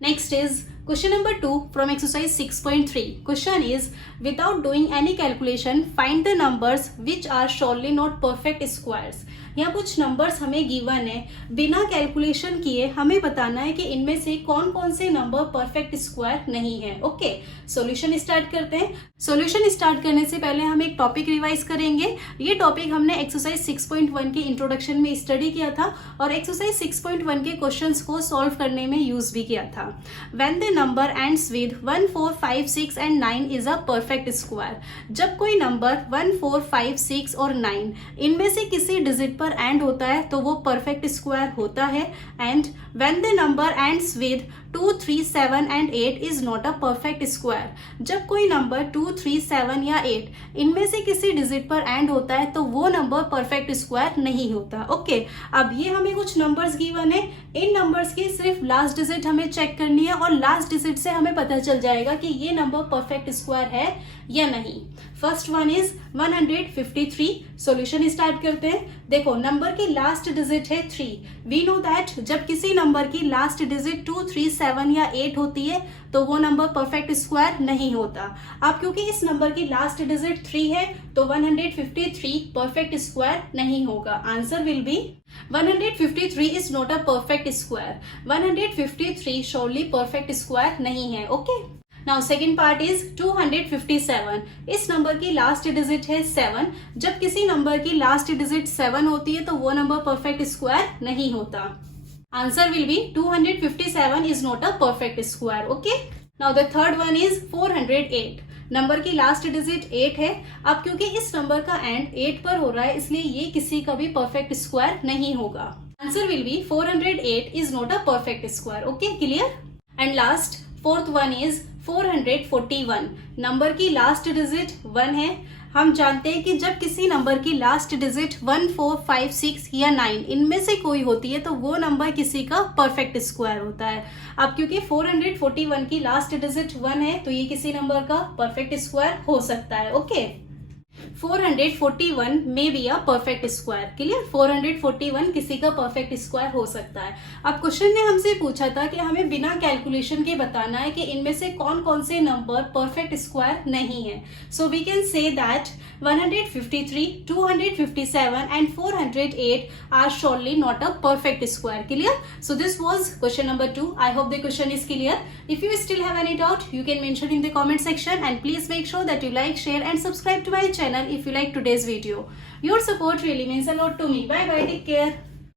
Next is question number 2 from exercise 6.3. Question is, without doing any calculation, find the numbers which are surely not perfect squares. यहाँ कुछ numbers हमें given है, बिना calculation किए हमें बताना है कि इनमें से कौन कौन से नंबर परफेक्ट स्क्वायर नहीं है. ओके, सॉल्यूशन स्टार्ट करते हैं. सॉल्यूशन स्टार्ट करने से पहले हम एक टॉपिक रिवाइज करेंगे. ये टॉपिक हमने एक्सरसाइज 6.1 के इंट्रोडक्शन में स्टडी किया था और एक्सरसाइज 6.1 के क्वेश्चंस को सॉल्व करने में यूज भी किया था. When the number ends with 1, 4, 5, 6 and 9 is a perfect square. जब कोई नंबर 1, 4, 5, 6 और 9 इनमें से किसी डिजिट पर एंड होता है तो वो परफेक्ट स्क्वायर होता है. And when the number ends with 2, 3, 7 and 8 is not a perfect square. जब कोई नंबर 2, 3, 7 या 8 इनमें से किसी डिजिट पर एंड होता है तो वो नंबर परफेक्ट स्क्वायर नहीं होता. ओके, अब ये हमें कुछ नंबर्स गिवन है. इन नंबर्स की सिर्फ लास्ट डिजिट हमें चेक करनी है और लास्ट डिजिट से हमें पता चल जाएगा कि ये नंबर परफेक्ट स्क्वायर है या नहीं. First one is 153. Solution start करते हैं. देखो, नंबर की लास्ट डिजिट है 3. वी नो दैट जब किसी नंबर की लास्ट डिजिट 2, 3, 7 या 8 होती है तो वो नंबर परफेक्ट स्क्वायर नहीं होता. अब क्योंकि इस नंबर की लास्ट डिजिट 3 है तो 153 परफेक्ट स्क्वायर नहीं होगा. Answer will be 153 is not a perfect square. 153 surely perfect square नहीं है. Okay, now second part is 257. इस नंबर की लास्ट डिजिट है 7. जब किसी नंबर की लास्ट डिजिट 7 होती है तो वो नंबर परफेक्ट स्क्वायर नहीं होता. Answer will be 257 is not a perfect square. Okay, now the third one is 408. Number की लास्ट डिजिट 8 है. अब क्योंकि इस नंबर का एंड 8 पर हो रहा है इसलिए ये किसी का भी परफेक्ट स्क्वायर नहीं होगा. Answer will be 408 is not a perfect square. Okay, clear. And last fourth one is 441. Number की लास्ट डिजिट 1 है. हम जानते हैं कि जब किसी नंबर की लास्ट डिजिट 1, 4, 5, 6 या 9 इनमें से कोई होती है तो वो नंबर किसी का परफेक्ट स्क्वायर होता है. अब क्योंकि 441 की लास्ट डिजिट 1 है तो ये किसी नंबर का परफेक्ट स्क्वायर हो सकता है. ओके, 441 में be a perfect square. Clear, 441 किसी का परफेक्ट स्क्वायर हो सकता है. अब क्वेश्चन ने हमसे पूछा था कि हमें बिना कैलकुलेशन के बताना है कि इनमें से कौन कौन से नंबर परफेक्ट स्क्वायर नहीं है. So we can say that 153, 257 and 408 are surely not a perfect square. Clear? So this was question number 2. I hope the question is clear. If you still have any doubt, you can mention in the comment section and please make sure that you like, share and subscribe to my channel if you like today's video. Your support really means a lot to me. Bye bye. Take care.